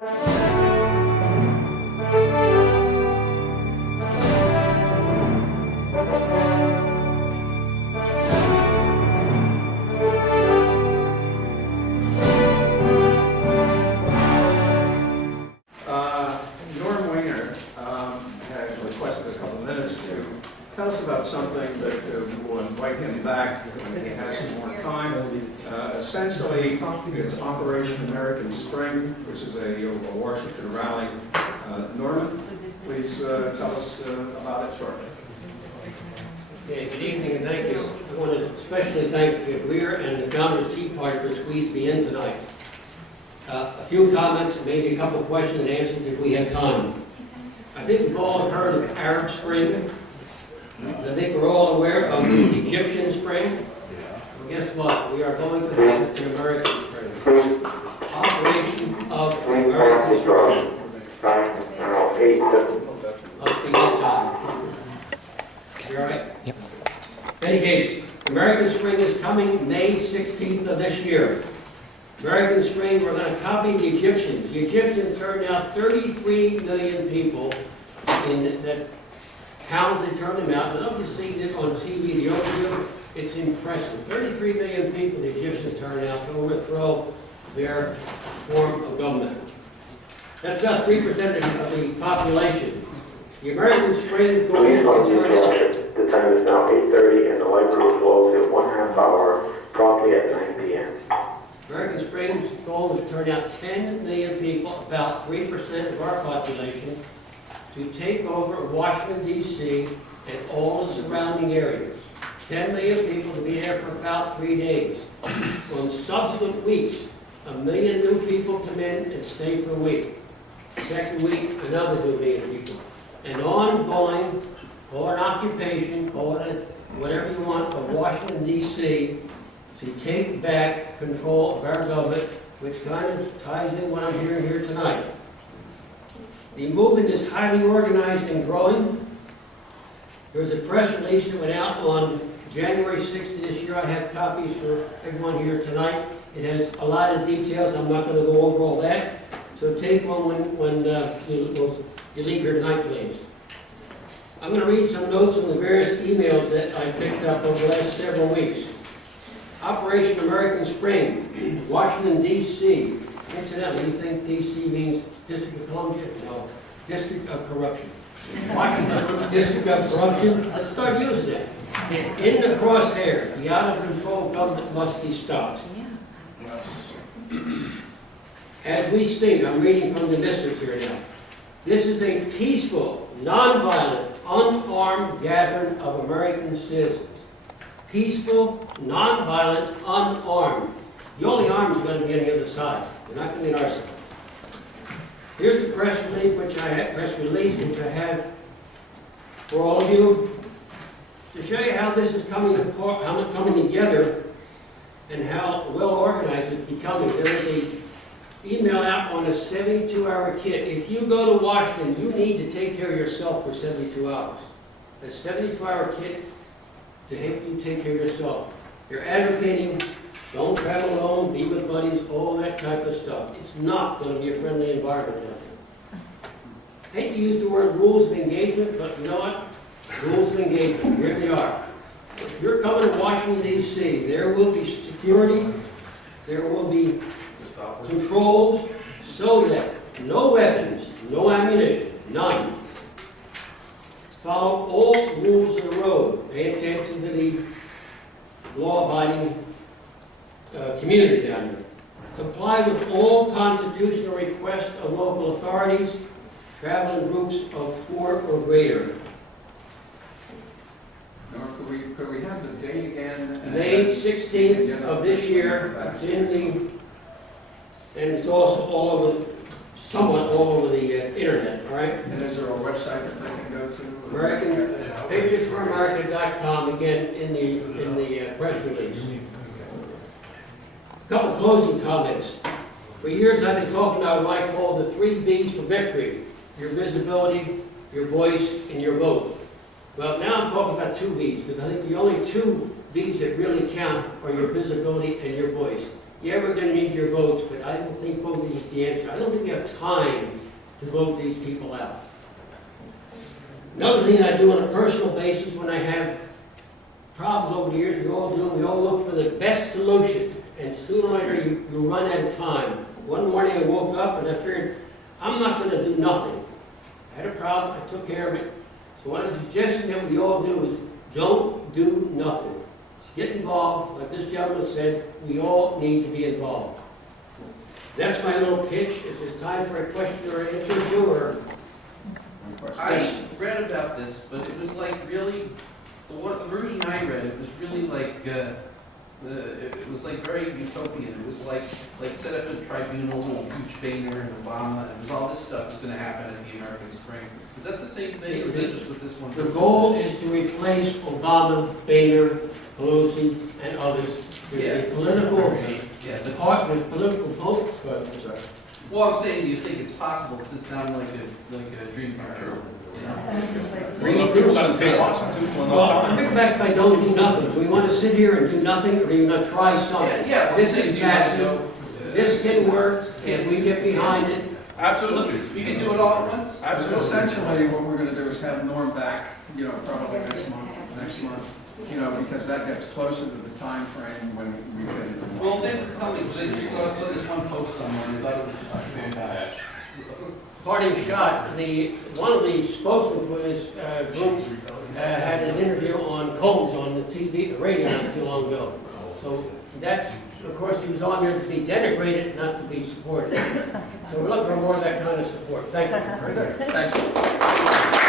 Norm Wahner has requested a couple of minutes to tell us about something that will invite him back when he has some more time. Essentially, it's Operation American Spring, which is a Washington rally. Norman, please tell us about it shortly. Okay, good evening and thank you. I want to especially thank Greer and the Founders Tea Party for squeezing me in tonight. A few comments, maybe a couple of questions and answers if we have time. I think we've all heard of Arab Spring. I think we're all aware of the Egyptian Spring. Well, guess what? We are going to have an American Spring. Operation of American Spring. Must be good time. You all right? Yep. In any case, American Spring is coming May 16th of this year. American Spring, we're going to copy the Egyptians. The Egyptians turned out 33 million people in that towns. They turned them out. But you see this on TV, the overview, it's impressive. 33 million people the Egyptians turned out to overthrow their form of government. That's about 3% of the population. The American Spring goal is to turn out. The time is now 8:30 and the library will close in 1/2 hour, promptly at 9 p.m. American Spring's goal is to turn out 10 million people, about 3% of our population, to take over Washington, D.C. and all the surrounding areas. 10 million people to be there for about 3 days. On subsequent weeks, 1 million new people come in and stay for a week. Second week, another 2 million people. An ongoing, call it an occupation, call it whatever you want, of Washington, D.C., to take back control of our government, which kind of ties in what I'm hearing here tonight. The movement is highly organized and growing. There was a press release that went out on January 6th of this year. I have copies for everyone here tonight. It has a lot of details. I'm not going to go over all that. So take one when you leave here tonight, please. I'm going to read some notes on the various emails that I picked up over the last several weeks. Operation American Spring, Washington, D.C. Incidentally, you think D.C. means District of Columbia? No, District of Corruption. Washington, District of Corruption. Let's start using it. In the crosshair, the out-of-control government must be stopped. As we speak, I'm reading from the districts here now. This is a peaceful, nonviolent, unarmed gathering of American citizens. Peaceful, nonviolent, unarmed. The only armed is going to be on the other side. They're not going to be on our side. Here's the press release which I have for all of you to show you how this is coming apart, how it's coming together, and how well organized it's becoming. There is an email out on a 72-hour kit. If you go to Washington, you need to take care of yourself for 72 hours. A 72-hour kit to help you take care of yourself. You're advocating, don't travel alone, be with buddies, all that type of stuff. It's not going to be a friendly environment out there. I hate to use the word rules of engagement, but you know what? Rules of engagement, here they are. If you're coming to Washington, D.C., there will be security, there will be controls, so that no weapons, no ammunition, none. Follow all rules of the road. Pay attention to the law-abiding community down there. Comply with all constitutional requests of local authorities. Travel in groups of 4 or greater. Could we have the date again? May 16th of this year. It's in the, and it's also all over, somewhat all over the internet, all right? And is there a website that they can go to? Patriotsforamerica.com, again, in the press release. A couple closing comments. For years I've been talking about what I call the 3 B's for victory. Your visibility, your voice, and your vote. Well, now I'm talking about 2 B's, because I think the only 2 B's that really count are your visibility and your voice. yeah, we're gonna need your votes, but I don't think voting is the answer. I don't think we have time to vote these people out. Another thing I do on a personal basis when I have problems over the years, we all look for the best solution, and sooner or later you run out of time. One morning I woke up and I figured, I'm not gonna do nothing. I had a problem, I took care of it. So what I'm suggesting that we all do is, don't do nothing. Just get involved, like this gentleman said, we all need to be involved. That's my little pitch. Is it time for a question or an answer, or? I read about this, but it was like really, the version I read, it was really like, it was like very utopian. It was like set up a tribunal, impeach Boehner and Obama, and it was all this stuff was gonna happen at the American Spring. Is that the same thing, or is it just with this one? The goal is to replace Obama, Boehner, Pelosi, and others. There's a political part with political votes, but Well, I'm saying, do you think it's possible, because it sounded like a dream come true, you know? People gotta stay in Washington for a long well, time. pick back by don't do nothing. Do we want to sit here and do nothing, or do you want to try something? Yeah, well, This say, do is you wanna massive. go, This can work, and we get behind it. Absolutely. We can do it all at once? Absolutely. Essentially, what we're gonna do is have Norm back, probably next month, because that gets closer to the time frame when we can. Well, thanks for coming, because I just saw this one post somewhere, and I thought it was just fantastic. Parting shot, one of the spokesmen for this group had an interview on Combs on the TV, the radio not too long ago. So that's, of course, he was on there to be denigrated, not to be supported. So we're looking for more of that kind of support. Thank you. Very good. Thanks.